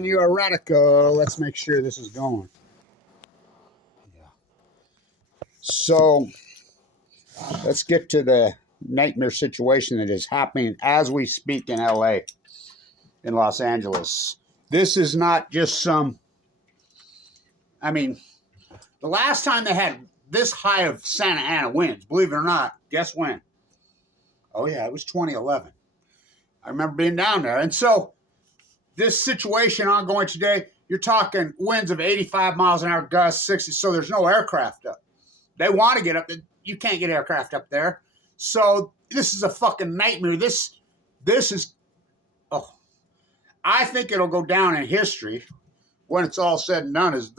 on your erotica. Let's make sure this is going. Yeah. So let's get to the nightmare situation that is happening as we speak in LA, in Los Angeles. This is not just some, I mean, the last time they had this high of Santa Ana winds, believe it or not, guess when? Oh yeah, it was 2011. I remember being down there. And so this situation ongoing today, you're talking winds of 85 miles an hour, gusts 60, so there's no aircraft up. They want to get up. You can't get aircraft up there. So this is a fucking nightmare. This is, oh, I think it'll go down in history when it's all said and done as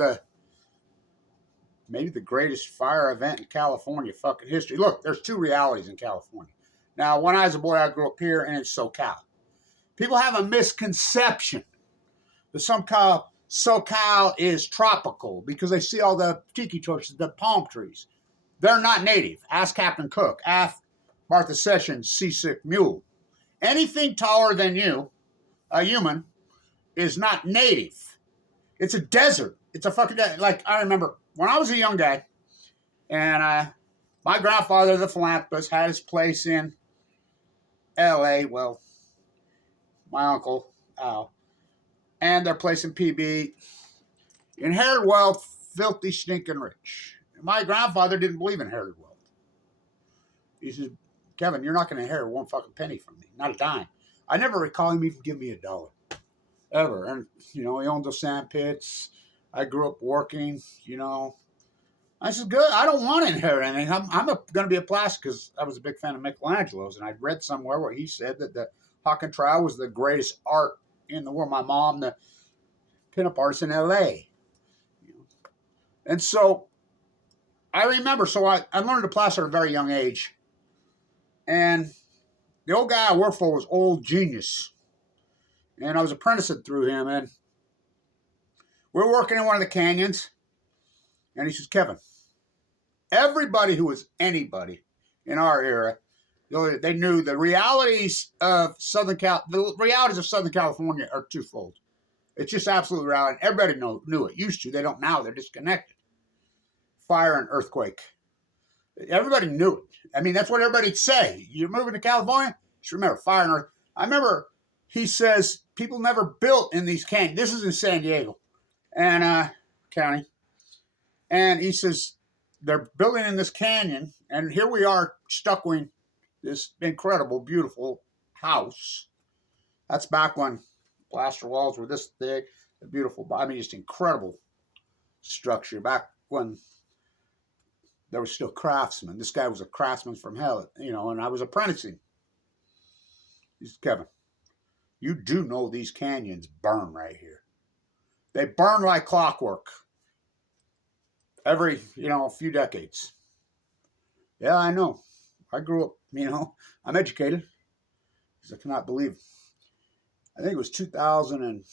maybe the greatest fire event in California fucking history. Look, there's two realities in California. Now, when I was a boy, I grew up here and in SoCal. People have a misconception that somehow SoCal is tropical because they see all the tiki torches, the palm trees. They're not native. Ask Captain Cook. Ask Martha Sessions, Seasick Mule. Anything taller than you, a human, is not native. It's a desert. It's a fucking desert. Like, I remember when I was a young guy, and my grandfather, the philanthropist, had his place in L.A., well, my uncle, Al, and their place in PB, inherited wealth, filthy, stinking rich. And my grandfather didn't believe in inherited wealth. He says, Kevin, you're not going to inherit one fucking penny from me, not a dime. I never recall him even giving me $1, ever. And, you know, he owned the sand pits. I grew up working, you know. I said, good, I don't want to inherit anything. I'm going to be a plastic, because I was a big fan of Michelangelo's, and I'd read somewhere where he said that the Hawk and Trowel was the greatest art in the world. My mom, the pinup artist in L.A. And so I remember, so I learned to plaster at a very young age. And the old guy I worked for was Old Genius. And I was apprenticing through him. And we were working in one of the canyons. And he says, Kevin, everybody who was anybody in our era, they knew the realities of Southern California are twofold. It's just absolute reality. Everybody knew it. Used to. They don't now. They're disconnected. Fire and earthquake. Everybody knew it. I mean, that's what everybody'd say. You're moving to California? Just remember, fire and earth. I remember he says people never built in these canyons. This is in San Diego and County. And he says they're building in this canyon. And here we are stuccoing this incredible, beautiful house. That's back when plaster walls were this thick, beautiful. I mean, just incredible structure. Back when there was still craftsmen. This guy was a craftsman from hell, you know, and I was apprenticing. He said, Kevin, you do know these canyons burn right here. They burn like clockwork every, you know, few decades. Yeah, I know. I grew up, you know, I'm educated. Because I cannot believe. I think it was 2000 and,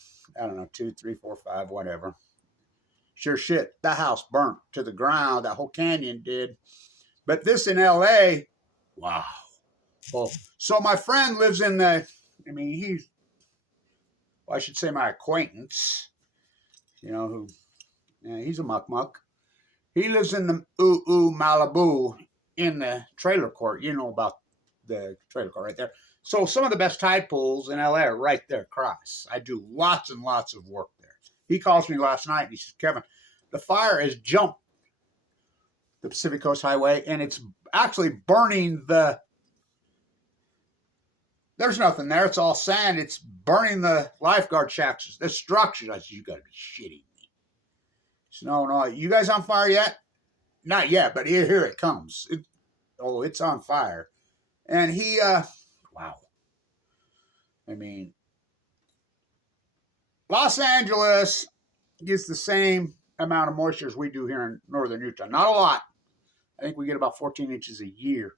I don't know, 2, 3, 4, 5, whatever. Sure shit, that house burnt to the ground. That whole canyon did. But this in L.A., wow. Well, so my friend lives in the, I mean, I should say my acquaintance, you know, who, yeah, he's a muck-muck. He lives in the Malibu in the trailer court. You know about the trailer court right there. So some of the best tide pools in LA are right there across. I do lots and lots of work there. He calls me last night and he says, Kevin, the fire has jumped the Pacific Coast Highway and it's actually burning there's nothing there. It's all sand. It's burning the lifeguard shacks, the structures. I said, you got to be shitting me. He said, no, you guys on fire yet? Not yet, but here it comes. It's on fire. And he, wow. I mean, Los Angeles gets the same amount of moisture as we do here in northern Utah. Not a lot. I think we get about 14 inches a year.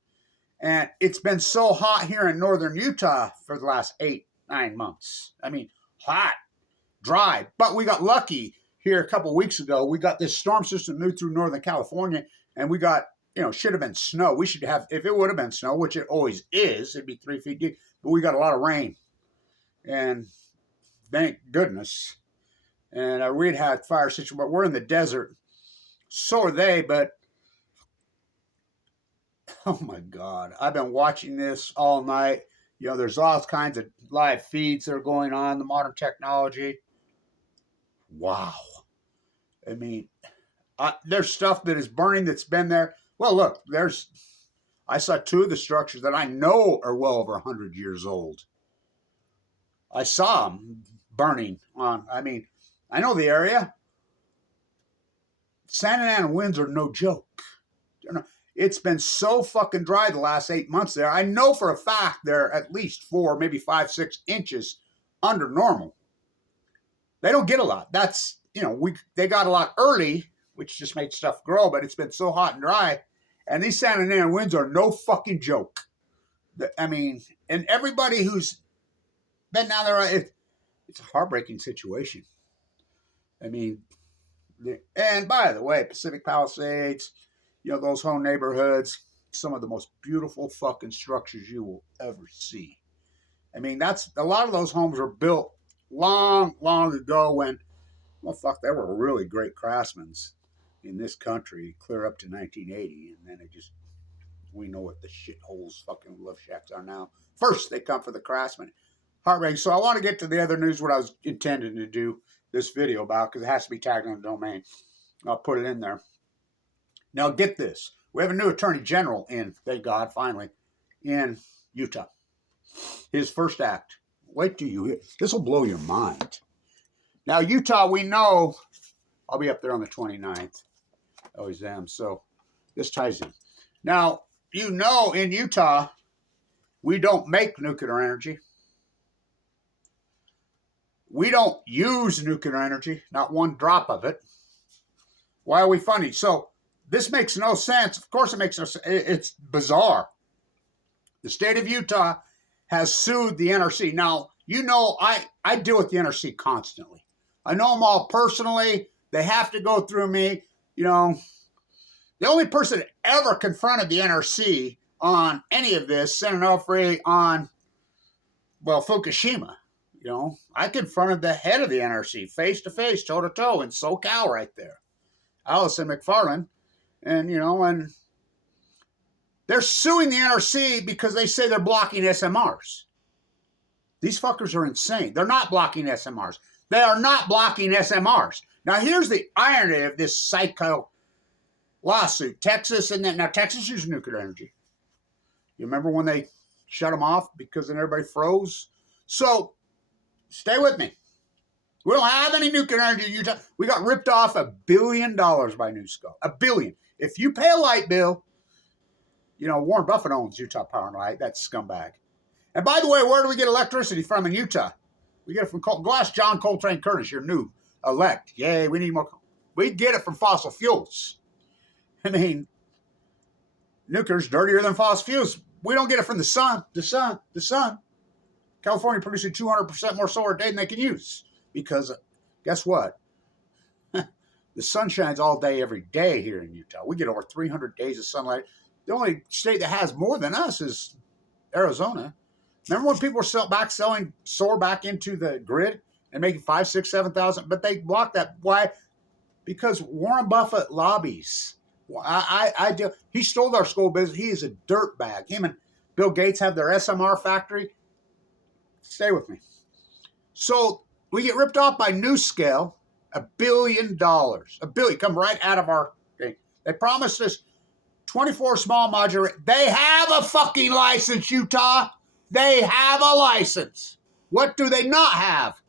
And it's been so hot here in northern Utah for the last 8, 9 months. I mean, hot, dry. But we got lucky here a couple of weeks ago. We got this storm system moved through northern California, and we got, you know, should have been snow. We should have, if it would have been snow, which it always is, it'd be 3 feet deep. But we got a lot of rain. And thank goodness. And we'd had fire situation, but we're in the desert. So are they, but oh my God, I've been watching this all night. You know, there's all kinds of live feeds that are going on, the modern technology. Wow. I mean, there's stuff that is burning that's been there. Well, look, I saw two of the structures that I know are well over 100 years old. I saw them burning on, I mean, I know the area. Santa Ana winds are no joke. It's been so fucking dry the last 8 months there. I know for a fact they're at least 4, maybe 5, 6 inches under normal. They don't get a lot. That's, you know, they got a lot early, which just made stuff grow, but it's been so hot and dry. And these Santa Ana winds are no fucking joke. I mean, and everybody who's been down there, it's a heartbreaking situation. I mean, and by the way, Pacific Palisades, you know, those home neighborhoods, some of the most beautiful fucking structures you will ever see. I mean, that's a lot of those homes were built long, long ago when, well, fuck, there were really great craftsmen in this country, clear up to 1980, and then we know what the shitholes fucking love shacks are now. First, they come for the craftsmen. Heartbreaking. So I want to get to the other news, what I was intending to do this video about, because it has to be tagged on the domain. I'll put it in there. Now, get this. We have a new attorney general in, thank God, finally, in Utah. His first act. Wait till you hear. This will blow your mind. Now, Utah, we know, I'll be up there on the 29th. Always am. So this ties in. Now, you know, in Utah, we don't make nuclear energy. We don't use nuclear energy, not one drop of it. Why are we funding? So this makes no sense. Of course it makes no sense. It's bizarre. The state of Utah has sued the NRC. Now, you know, I deal with the NRC constantly. I know them all personally. They have to go through me. You know, the only person that ever confronted the NRC on any of this, Senator Onofre on, well, Fukushima. You know, I confronted the head of the NRC face to face, toe to toe in SoCal right there, Allison McFarland. And, you know, and they're suing the NRC because they say they're blocking SMRs. These fuckers are insane. They're not blocking SMRs. They are not blocking SMRs. Now, here's the irony of this psycho lawsuit. Texas, and then, now Texas uses nuclear energy. You remember when they shut them off because then everybody froze? So, stay with me. We don't have any nuclear energy in Utah. We got ripped off $1 billion by NuSco. $1 billion. If you pay a light bill, you know, Warren Buffett owns Utah Power and Light. That scumbag. And by the way, where do we get electricity from in Utah? We get it from go ask John Coltrane Curtis, your new elect. Yay, we need more. We get it from fossil fuels. I mean, nuclear's dirtier than fossil fuels. We don't get it from the sun. The sun. California producing 200% more solar a day than they can use. Because guess what? The sun shines all day, every day here in Utah. We get over 300 days of sunlight. The only state that has more than us is Arizona. Remember when people were selling solar back into the grid and making 5, 6, 7,000? But they blocked that. Why? Because Warren Buffett lobbies. He stole our school business. He is a dirtbag. Him and Bill Gates have their SMR factory. Stay with me. So we get ripped off by NuScale, $1 billion. $1 billion come right out of our thing. They promised us 24 small modular. They have a fucking license, Utah. They have a license. What do they not have?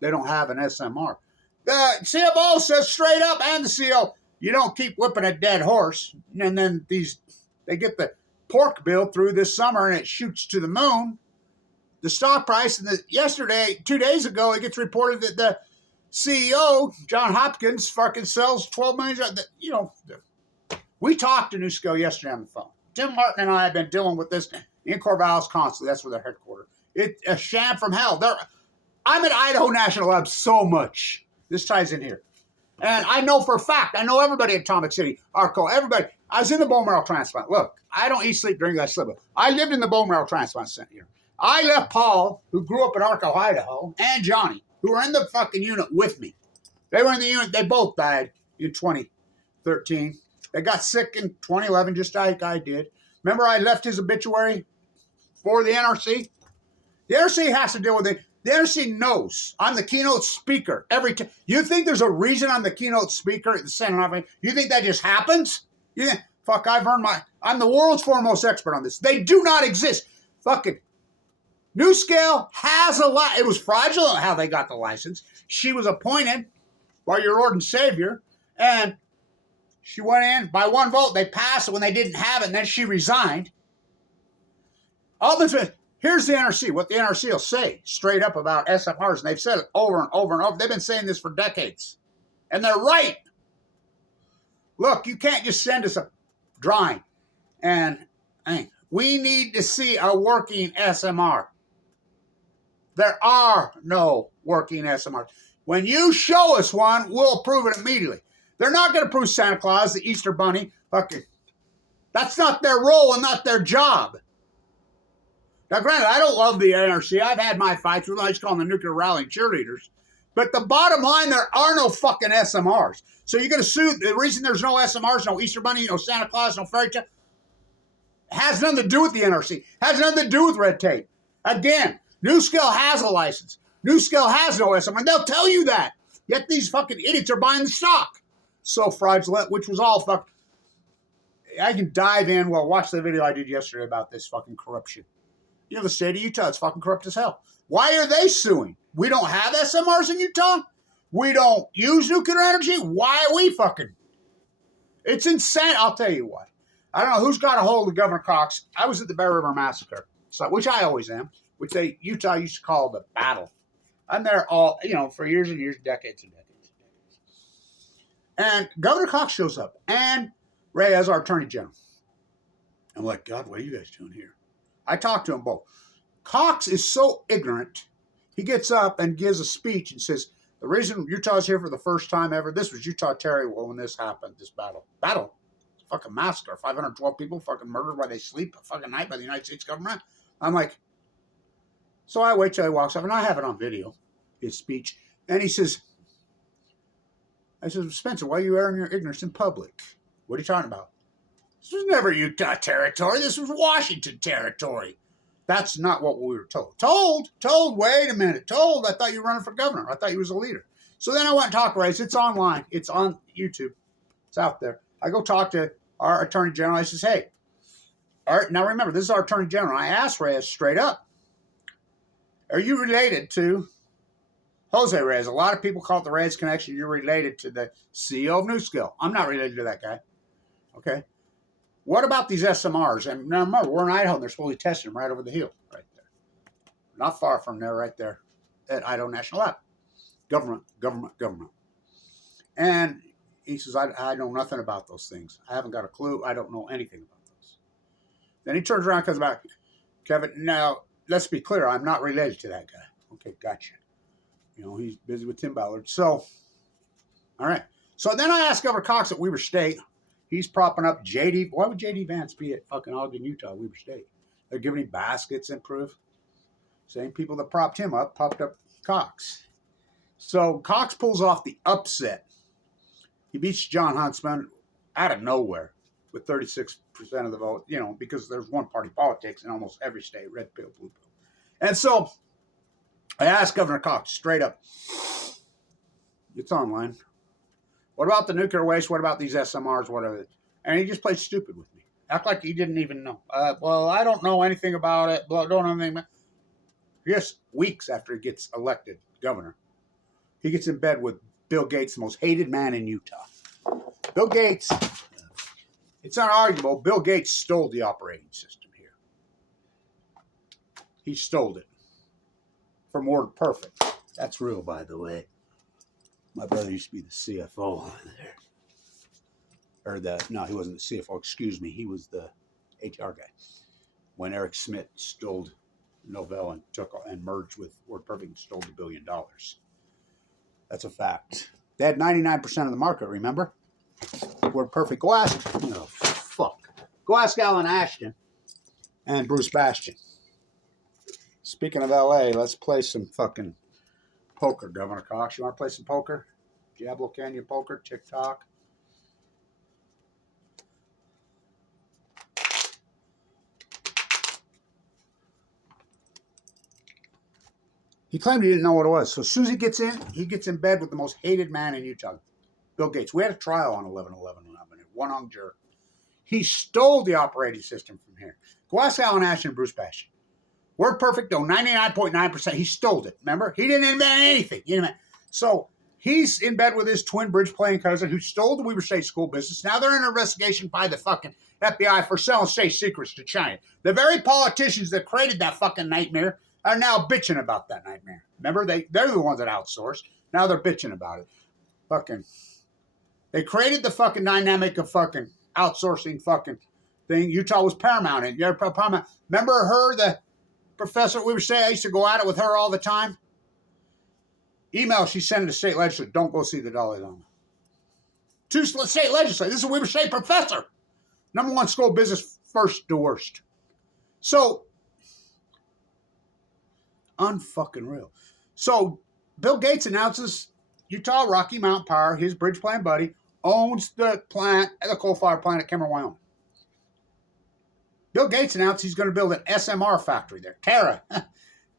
They don't have an SMR. The CFO says straight up, and the CEO, you don't keep whipping a dead horse. And then they get the pork bill through this summer and it shoots to the moon. The stock price, and yesterday, 2 days ago, it gets reported that the CEO, John Hopkins, fucking sells 12 million. You know, we talked to NuScale yesterday on the phone. Tim Martin and I have been dealing with this in Corvallis constantly. That's where they're headquartered. It's a sham from hell. I'm at Idaho National Lab so much. This ties in here. And I know for a fact, I know everybody at Atomic City, Arco, everybody. I was in the bone marrow transplant. Look, I don't eat, sleep, drink, I slip. I lived in the bone marrow transplant center here. I left Paul, who grew up in Arco, Idaho, and Johnny. who were in the fucking unit with me. They were in the unit. They both died in 2013. They got sick in 2011, just like I did. Remember I left his obituary for the NRC? The NRC has to deal with it. The NRC knows I'm the keynote speaker every time. You think there's a reason I'm the keynote speaker at the Senate? You think that just happens? You think, fuck, I'm the world's foremost expert on this. They do not exist. Fucking NuScale has it was fraudulent how they got the license. She was appointed by your Lord and Savior, and she went in by 1 vote. They passed it when they didn't have it, and then she resigned. Here's the NRC, what the NRC will say straight up about SMRs, and they've said it over and over and over. They've been saying this for decades, and they're right. Look, you can't just send us a drawing, and we need to see a working SMR. There are no working SMRs. When you show us one, we'll prove it immediately. They're not going to prove Santa Claus, the Easter Bunny. Fucking, that's not their role and not their job. Now, granted, I don't love the NRC. I've had my fights. We like to call them the nuclear rallying cheerleaders. But the bottom line, there are no fucking SMRs. So you're going to sue. The reason there's no SMRs, no Easter Bunny, no Santa Claus, no fairy tale, has nothing to do with the NRC. Has nothing to do with red tape. Again, NuScale has a license. NuScale has no SMR. They'll tell you that. Yet these fucking idiots are buying the stock. So fraudulent, which was all fuck. I can dive in. Well, watch the video I did yesterday about this fucking corruption. You know, the state of Utah is fucking corrupt as hell. Why are they suing? We don't have SMRs in Utah? We don't use nuclear energy? Why are we fucking? It's insane. I'll tell you what. I don't know who's got a hold of Governor Cox. I was at the Bear River Massacre, which I always am, which Utah used to call the battle. I'm there all, for years and years, decades and decades and decades. And Governor Cox shows up, and Ray as our Attorney General. I'm like, God, what are you guys doing here? I talked to them both. Cox is so ignorant, he gets up and gives a speech and says, the reason Utah's here for the first time ever, this was Utah territory when this happened, this battle. Battle? It's a fucking massacre. 512 people fucking murdered while they sleep a fucking night by the United States government. I'm like, so I wait till he walks up, and I have it on video, his speech. And he says, I said, Spencer, why are you airing your ignorance in public? What are you talking about? This was never Utah territory. This was Washington territory. That's not what we were told. Told, wait a minute. Told, I thought you were running for governor. I thought you was a leader. So then I went and talked to Reyes. It's online. It's on YouTube. It's out there. I go talk to our Attorney General. I says, hey, all right, now remember, this is our Attorney General. I asked Reyes straight up, are you related to Jose Reyes? A lot of people call it the Reyes connection. You're related to the CEO of NuScale. I'm not related to that guy. Okay. What about these SMRs? And now remember, we're in Idaho, and they're supposed to be testing them right over the hill, right there. Not far from there, right there at Idaho National Lab. Government. And he says, I know nothing about those things. I haven't got a clue. I don't know anything about those. Then he turns around and comes back. Kevin, now, let's be clear. I'm not related to that guy. Okay, gotcha. He's busy with Tim Ballard. So, all right. So then I asked Governor Cox at Weber State. He's propping up J.D. Why would J.D. Vance be at fucking Ogden, Utah, Weber State? They're giving him baskets and proof. Same people that propped him up popped up Cox. So Cox pulls off the upset. He beats John Huntsman out of nowhere with 36% of the vote, because there's one-party politics in almost every state, red pill, blue pill. And so I asked Governor Cox straight up, it's online. What about the nuclear waste? What about these SMRs? Whatever. And he just played stupid with me. Act like he didn't even know. Well, I don't know anything about it. Don't know anything about it. Just weeks after he gets elected governor, he gets in bed with Bill Gates, the most hated man in Utah. Bill Gates, it's unarguable, Bill Gates stole the operating system here. He stole it from Word Perfect. That's real, by the way. My brother used to be the CFO there. No, he wasn't the CFO, excuse me. He was the HR guy. When Eric Schmidt stole Novell and merged with WordPerfect and stole $1 billion. That's a fact. They had 99% of the market, remember? WordPerfect. Go ask Alan Ashton and Bruce Bastian. Speaking of LA, let's play some fucking Poker, Governor Cox. You want to play some poker? Diablo Canyon Poker, TikTok. He claimed he didn't know what it was. So as soon as he gets in bed with the most hated man in Utah, Bill Gates. We had a trial on 11/11 Avenue. One hung jerk. He stole the operating system from here. Go ask Alan Ashton and Bruce Passion. We're perfect, though. 99.9%. He stole it. Remember? He didn't invent anything. So he's in bed with his twin bridge playing cousin who stole the Weber State school business. Now they're in an investigation by the fucking FBI for selling state secrets to China. The very politicians that created that fucking nightmare are now bitching about that nightmare. Remember? They're the ones that outsourced. Now they're bitching about it. Fucking. They created the fucking dynamic of fucking outsourcing fucking thing. Utah was paramount in. Paramount. Remember her, the professor we were saying? I used to go at it with her all the time. Email she sent to the state legislature. Don't go see the Dalai Lama. To state legislature. This is a Weber State professor. Number one school business, first to worst. So, unfucking real. So, Bill Gates announces Utah Rocky Mountain Power, his bridge plant buddy, owns the plant, the coal-fired plant at Cameron, Wyoming. Bill Gates announced he's going to build an SMR factory there. Terra.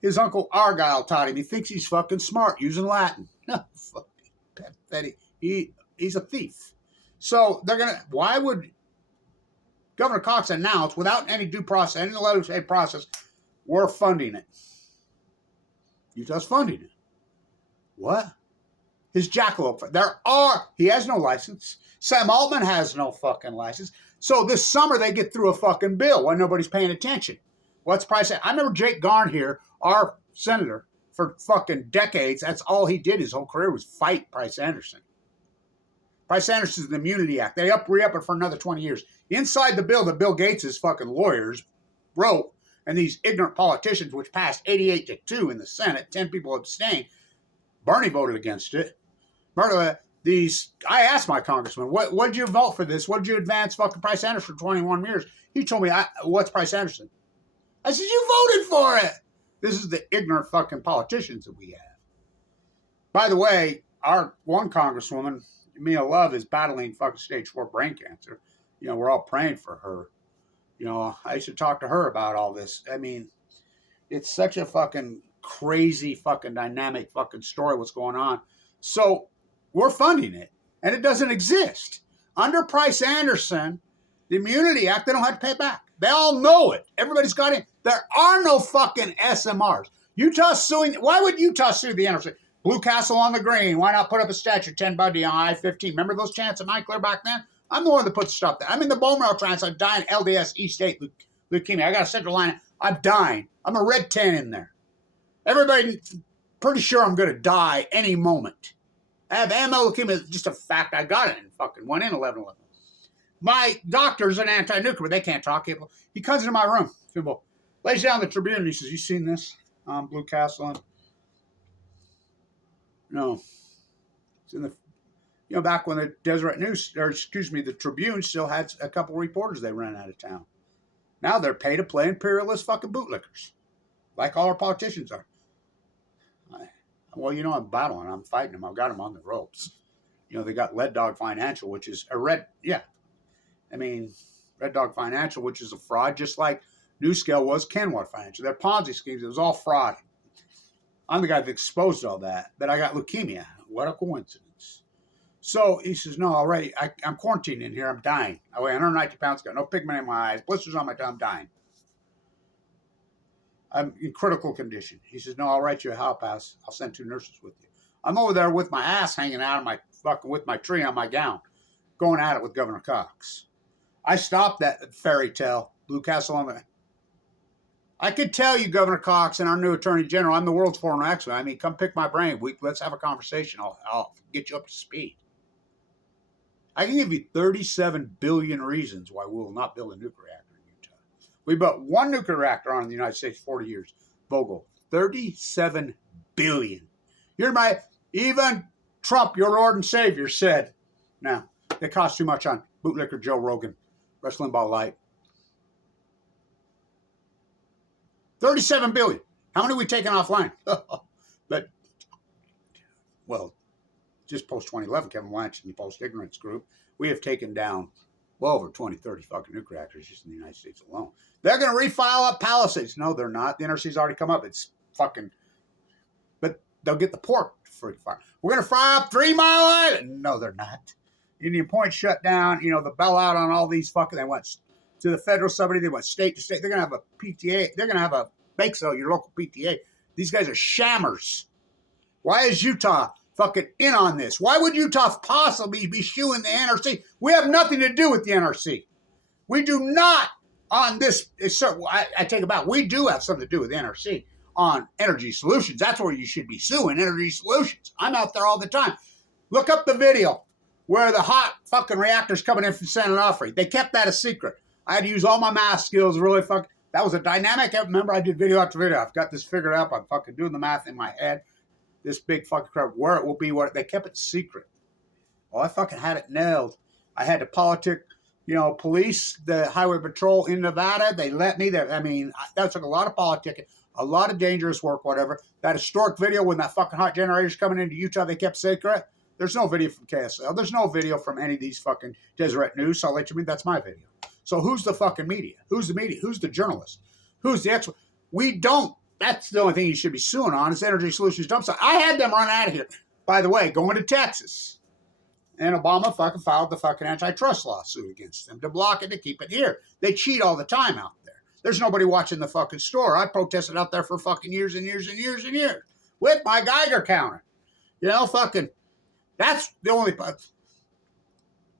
His uncle Argyle taught him. He thinks he's fucking smart using Latin. No, fucking pathetic. He's a thief. So they're going to, why would Governor Cox announce without any due process, any legislative process, we're funding it? Utah's funding it. What? His jackalope. He has no license. Sam Altman has no fucking license. So this summer they get through a fucking bill when nobody's paying attention. What's Price? I remember Jake Garn here, our senator, for fucking decades. That's all he did his whole career was fight Price Anderson. Price Anderson's Immunity Act. They re-up it for another 20 years. Inside the bill that Bill Gates' fucking lawyers wrote, and these ignorant politicians, which passed 88-2 in the Senate, 10 people abstained. Bernie voted against it. I asked my congressman, what did you vote for this? What did you advance fucking Price Anderson for 21 years? He told me, what's Price Anderson? I said, you voted for it. This is the ignorant fucking politicians that we have. By the way, our one congresswoman, Mia Love, is battling fucking stage 4 brain cancer. We're all praying for her. I used to talk to her about all this. I mean, it's such a fucking crazy fucking dynamic fucking story what's going on. So we're funding it, and it doesn't exist. Under Price Anderson, the Immunity Act, they don't have to pay it back. They all know it. Everybody's got it. There are no fucking SMRs. Utah's suing. Why would Utah sue the NRC? Blue Castle on the Green. Why not put up a statue 10 Bundy on I-15? Remember those chants at Mike Clear back then? I'm the one that put the stuff there. I'm in the bone marrow trance. I'm dying. LDS, E-State, leukemia. I got a central line. I'm dying. I'm a red 10 in there. Everybody pretty sure I'm going to die any moment. I have AML leukemia. It's just a fact. I got it and fucking went in 11/11. My doctor's an anti-nuclear, but they can't talk. He comes into my room. Lays down the Tribune and he says, you seen this? Blue Castle? No. It's in the, back when the Deseret News, the Tribune still had a couple reporters they ran out of town. Now they're pay to play imperialist fucking bootlickers. Like all our politicians are. I'm battling. I'm fighting them. I've got them on the ropes. They got Red Dog Financial, which is Red Dog Financial, which is a fraud, just like NewScale was Kenwood Financial. They're Ponzi schemes. It was all fraud. I'm the guy that exposed all that, but I got leukemia. What a coincidence. So he says, no, already, I'm quarantined in here. I'm dying. I weigh 190 pounds, got no pigment in my eyes, blisters on my tongue, I'm dying. I'm in critical condition. He says, no, I'll write you a house pass. I'll send 2 nurses with you. I'm over there with my ass hanging out of with my tree on my gown, going at it with Governor Cox. I stopped that fairy tale, Blue Castle on the... I could tell you, Governor Cox and our new Attorney General, I'm the world's foreign expert. I mean, come pick my brain. Let's have a conversation. I'll get you up to speed. I can give you 37 billion reasons why we will not build a nuclear reactor in Utah. We built 1 nuclear reactor on in the United States 40 years. Vogel, 37 billion. Even Trump, your Lord and Savior, said, no, it costs too much on bootlicker Joe Rogan, Rush Limbaugh Light. 37 billion. How many are we taking offline? But well, just post-2011, Kevin Blanch and the post-ignorance group, we have taken down well over 20, 30 fucking nuclear reactors just in the United States alone. They're going to refile up Palisades. No, they're not. The NRC's already come up. It's fucking, but they'll get the port free fire. We're going to fire up 3 Mile Island. No, they're not. Indian Point shut down. You know, the bailout on all these fucking, they went to the federal subsidy. They went state to state. They're going to have a PTA. They're going to have a bake sale, your local PTA. These guys are shammers. Why is Utah fucking in on this? Why would Utah possibly be shooing the NRC? We have nothing to do with the NRC. We do not on this. I take it back. We do have something to do with the NRC on energy solutions. That's where you should be suing, energy solutions. I'm out there all the time. Look up the video where the hot fucking reactors coming in from San Onofre. They kept that a secret. I had to use all my math skills, really fucking. That was a dynamic. I remember I did video after video. I've got this figured out. I'm fucking doing the math in my head. This big fucking crap, where it will be, what they kept it secret. Well, I fucking had it nailed. I had to politic, police the highway patrol in Nevada. They let me there. I mean, that took a lot of politicking, a lot of dangerous work, whatever. That historic video when that fucking hot generator's coming into Utah, they kept secret. There's no video from KSL. There's no video from any of these fucking Deseret News. So I'll let you mean that's my video. So who's the fucking media? Who's the media? Who's the journalist? Who's the expert? We don't. That's the only thing you should be suing on is Energy Solutions dump site. I had them run out of here. By the way, going to Texas. And Obama fucking filed the fucking antitrust lawsuit against them to block it, to keep it here. They cheat all the time out there. There's nobody watching the fucking store. I protested out there for fucking years and years and years and years with my Geiger counter. Fucking, that's the only part.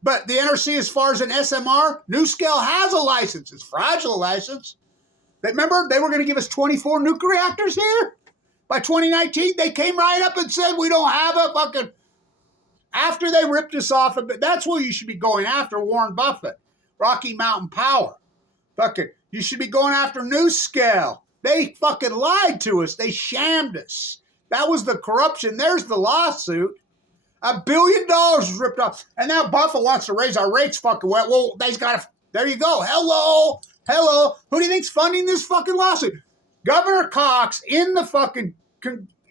But the NRC, as far as an SMR, NuScale has a license. It's a fragile license. Remember, they were going to give us 24 nuclear reactors here? By 2019, they came right up and said, we don't have a fucking... After they ripped us off, that's where you should be going after, Warren Buffett, Rocky Mountain Power. Fucking, you should be going after NuScale. They fucking lied to us. They shammed us. That was the corruption. There's the lawsuit. $1 billion was ripped off. And now Buffett wants to raise our rates fucking well. Well, they've got to... There you go. Hello. Who do you think's funding this fucking lawsuit? Governor Cox in the fucking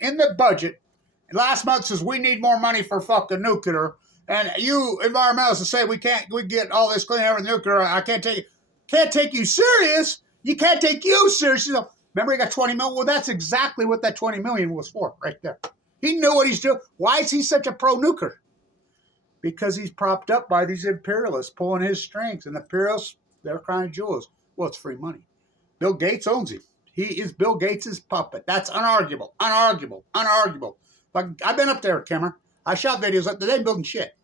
in the budget last month says we need more money for fucking nuclear, and you environmentalists say we get all this clean air with nuclear. I can't take you serious. You can't take you serious. Remember he got 20 million. Well, that's exactly what that 20 million was for, right there. He knew what he's doing. Why is he such a pro-nuclear? Because he's propped up by these imperialists pulling his strings, and the imperialists, they're crying jewels. Well, it's free money. Bill Gates owns him. He is Bill Gates' puppet. That's unarguable. I've been up there, Kimmer. I shot videos up there. They ain't building shit.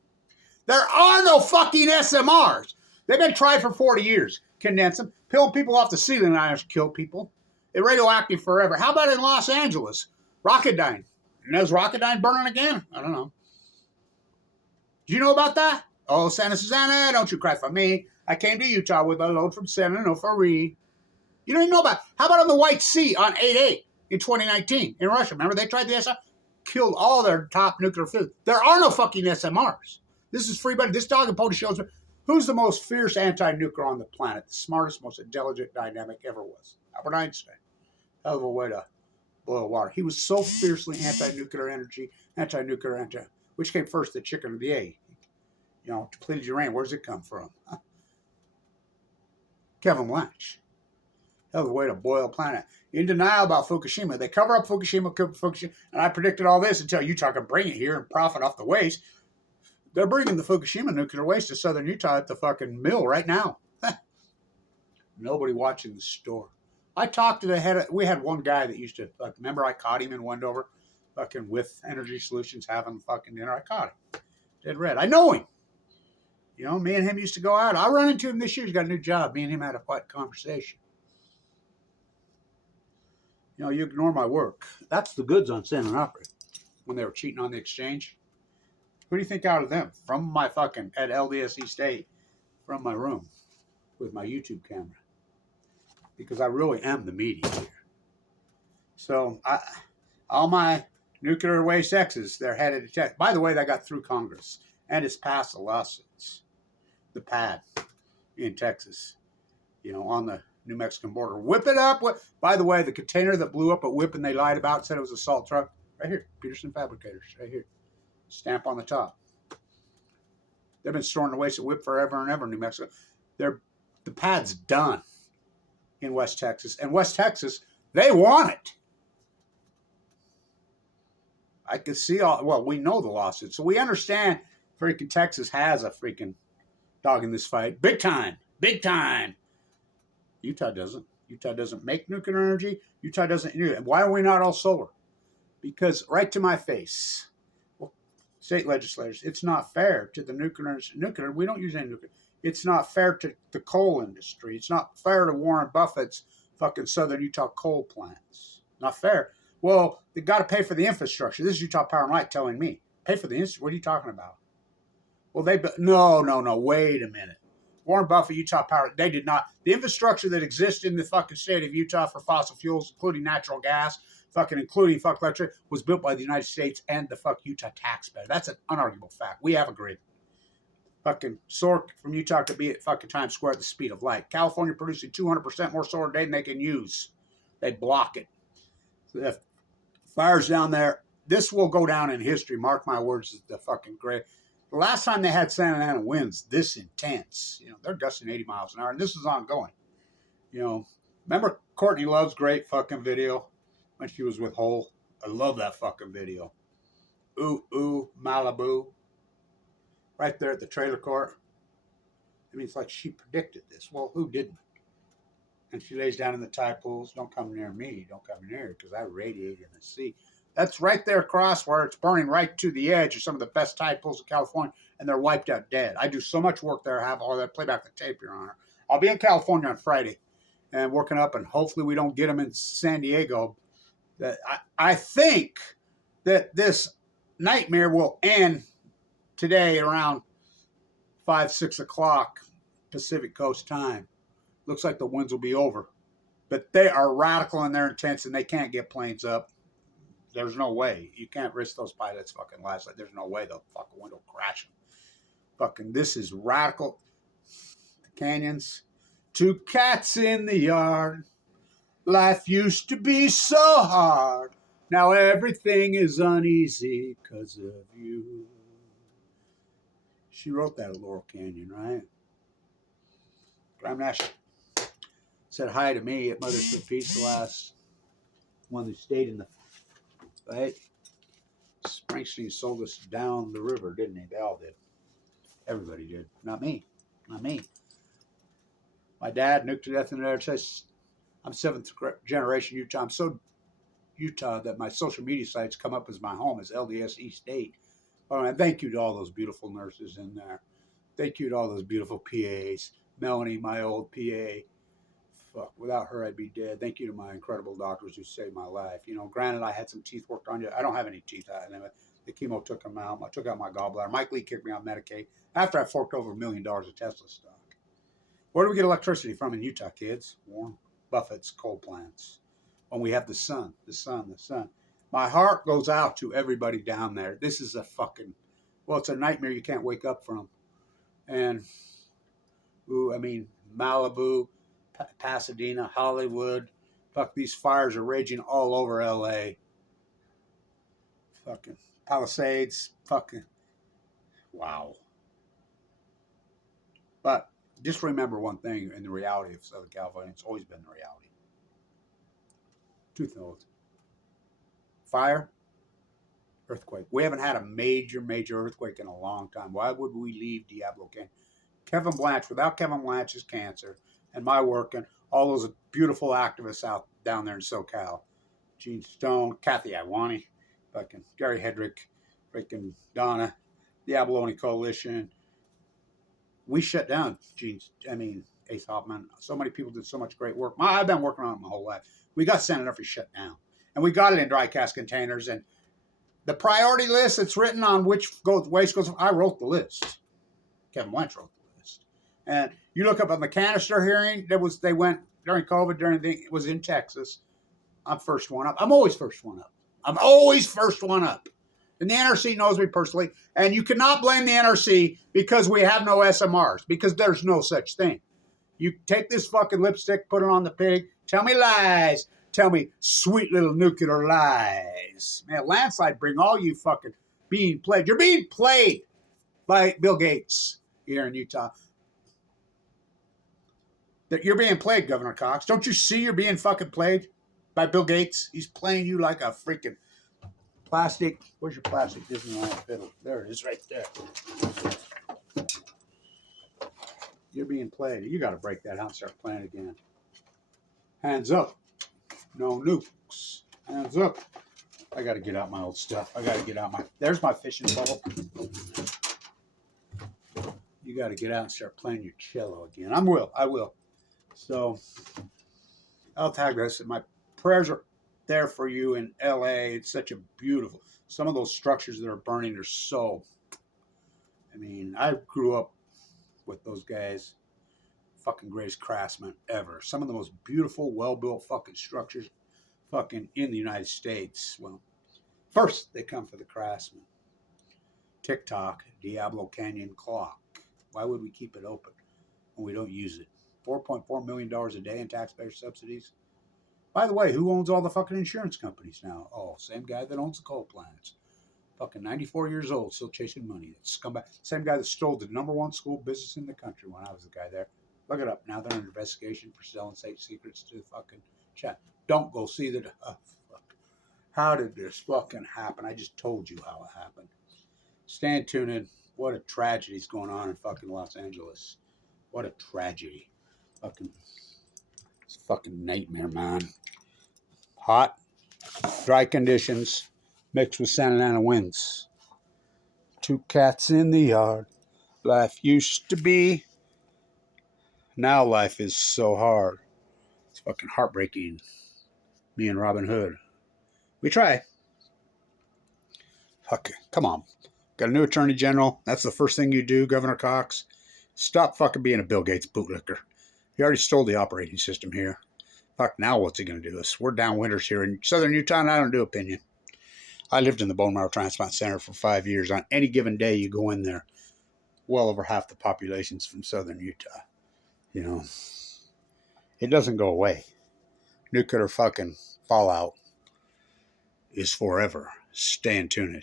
There are no fucking SMRs. They've been tried for 40 years. Condense them. Peeling people off the ceiling irons kill people. They're radioactive forever. How about in Los Angeles? Rocketdyne. And there's Rocketdyne burning again? I don't know. Do you know about that? Oh, Santa Susana, don't you cry for me. I came to Utah with a load from San Onofre. You don't even know about it. How about on the White Sea on 8/8 in 2019 in Russia? Remember they tried the SMR? Killed all their top nuclear fuels. There are no fucking SMRs. This is free, but this dog and pony shows me who's the most fierce anti-nuclear on the planet, the smartest, most intelligent, dynamic ever was. Albert Einstein. Hell of a way to boil water. He was so fiercely anti-nuclear energy, which came first, the chicken or the egg? Depleted uranium, where does it come from? Kevin Blanch. Hell of a way to boil a planet. In denial about Fukushima. They cover up Fukushima, and I predicted all this until Utah can bring it here and profit off the waste. They're bringing the Fukushima nuclear waste to southern Utah at the fucking mill right now. Nobody watching the store. I talked to the head we had one guy that used to, remember I caught him in Wendover, fucking with Energy Solutions having fucking dinner. I caught him. Dead red. I know him. Me and him used to go out. I run into him this year. He's got a new job. Me and him had a quiet conversation. You ignore my work. That's the goods on San Onofre when they were cheating on the exchange. Who do you think out of them? From my fucking, at LDSE State, from my room with my YouTube camera. Because I really am the media here. So, all my nuclear waste exes, they're headed to Texas. By the way, that got through Congress. And it's passed the lawsuits. The pad in Texas, on the New Mexican border. Whip it up. By the way, the container that blew up at Whip and they lied about, said it was a salt truck. Right here. Peterson Fabricators. Right here. Stamp on the top. They've been storing the waste of WIP forever and ever in New Mexico. The pad's done in West Texas. And West Texas, they want it. I can see we know the lawsuit. So we understand freaking Texas has a freaking dog in this fight. Big time. Big time. Utah doesn't. Utah doesn't make nuclear energy. Utah doesn't. Why are we not all solar? Because right to my face, state legislators, it's not fair to the nuclear. We don't use any nuclear. It's not fair to the coal industry. It's not fair to Warren Buffett's fucking Southern Utah coal plants. Not fair. Well, they got to pay for the infrastructure. This is Utah Power and Light telling me. Pay for the infrastructure. What are you talking about? Well, no. Wait a minute. Warren Buffett, Utah Power, they did not. The infrastructure that exists in the fucking state of Utah for fossil fuels, including natural gas, including electric, was built by the United States and the Utah taxpayer. That's an unarguable fact. We have a grid. Solar from Utah could be at Times Square at the speed of light. California producing 200% more solar today than they can use. They block it. So the fires down there, this will go down in history. Mark my words, the fucking great. The last time they had Santa Ana winds this intense, they're gusting 80 miles an hour, and this is ongoing. Remember Courtney Love's great fucking video when she was with Hole? I love that fucking video. Ooh, Malibu. Right there at the trailer court. I mean, it's like she predicted this. Well, who didn't? And she lays down in the tide pools. Don't come near me. Don't come near because I radiate in the sea. That's right there across where it's burning right to the edge of some of the best tide pools in California, and they're wiped out dead. I do so much work there. I have all that. Play back the tape, Your Honor. I'll be in California on Friday and working up, and hopefully we don't get them in San Diego. I think that this nightmare will end today around 5, 6 o'clock Pacific Coast time. Looks like the winds will be over. But they are radical in their intents, and they can't get planes up. There's no way. You can't risk those pilots' fucking lives. Like, there's no way the fucking wind will crash them. This is radical. The canyons. 2 cats in the yard. Life used to be so hard. Now everything is uneasy because of you. She wrote that at Laurel Canyon, right? Graham Nash said hi to me at Mother's for Peace, the last one who stayed in the fight. Springsteen sold us down the river, didn't he? They all did. Everybody did. Not me. Not me. My dad nuked to death in the NRC. I'm 7th generation Utah. I'm so Utah that my social media sites come up as my home as LDS East 8. And thank you to all those beautiful nurses in there. Thank you to all those beautiful PAs. Melanie, my old PA. Fuck, without her, I'd be dead. Thank you to my incredible doctors who saved my life. Granted, I had some teeth worked on. I don't have any teeth. The chemo took them out. I took out my gallbladder. Mike Lee kicked me on Medicaid after I forked over $1 million of Tesla stock. Where do we get electricity from in Utah, kids? Warren Buffett's coal plants. When we have the sun. My heart goes out to everybody down there. This is it's a nightmare you can't wake up from. And, Malibu, Pasadena, Hollywood. These fires are raging all over L.A. Palisades. Wow. But just remember one thing in the reality of Southern California. It's always been the reality. 2 things. Fire, earthquake. We haven't had a major earthquake in a long time. Why would we leave Diablo Canyon? Kevin Blanch, without Kevin Blanch's cancer and my work and all those beautiful activists down there in SoCal, Gene Stone, Kathy Iwani, Gary Hedrick, Donna, the Abalone Coalition. We shut down Ace Hoffman. So many people did so much great work. I've been working on it my whole life. We got San Onofre shut down. And we got it in dry cask containers. And the priority list that's written on which waste goes, I wrote the list. Kevin Blanch wrote the list. And you look up on the canister hearing, they went during COVID, it was in Texas. I'm first one up. I'm always first one up. And the NRC knows me personally. And you cannot blame the NRC because we have no SMRs, because there's no such thing. You take this fucking lipstick, put it on the pig, tell me lies. Tell me sweet little nuclear lies. Man, landslide bring all you fucking being played. You're being played by Bill Gates here in Utah. That you're being played, Governor Cox. Don't you see you're being fucking played by Bill Gates? He's playing you like a freaking plastic. Where's your plastic Disneyland fiddle? There it is, right there. You're being played. You got to break that out and start playing again. Hands up. No nukes. Hands up. I got to get out my old stuff. I got to get out my... There's my fishing pole. You got to get out and start playing your cello again. I will. So, I'll tag this. My prayers are there for you in LA. It's such a beautiful... Some of those structures that are burning are so... I mean, I grew up with those guys. Fucking greatest craftsmen ever. Some of the most beautiful, well-built fucking structures fucking in the United States. Well, first they come for the craftsmen. TikTok, Diablo Canyon clock. Why would we keep it open when we don't use it? $4.4 million a day in taxpayer subsidies. By the way, who owns all the fucking insurance companies now? Oh, same guy that owns the coal plants. Fucking 94 years old, still chasing money. That scumbag. Same guy that stole the #1 school business in the country when I was the guy there. Look it up. Now they're under investigation for selling state secrets to the fucking chat. Don't go see the... fuck. How did this fucking happen? I just told you how it happened. Stand tuned in. What a tragedy is going on in fucking Los Angeles. What a tragedy. Fucking... It's a fucking nightmare, man. Hot, dry conditions mixed with Santa Ana winds. 2 cats in the yard. Life used to be... Now life is so hard. It's fucking heartbreaking. Me and Robin Hood. We try. Fuck, come on. Got a new attorney general. That's the first thing you do, Governor Cox. Stop fucking being a Bill Gates bootlicker. He already stole the operating system here. Fuck, now what's he going to do? We're down winters here in southern Utah, and I don't do opinion. I lived in the bone marrow transplant center for 5 years. On any given day, you go in there, well over half the population's from southern Utah. You know, it doesn't go away. Nuclear fucking fallout is forever. Stay tuned.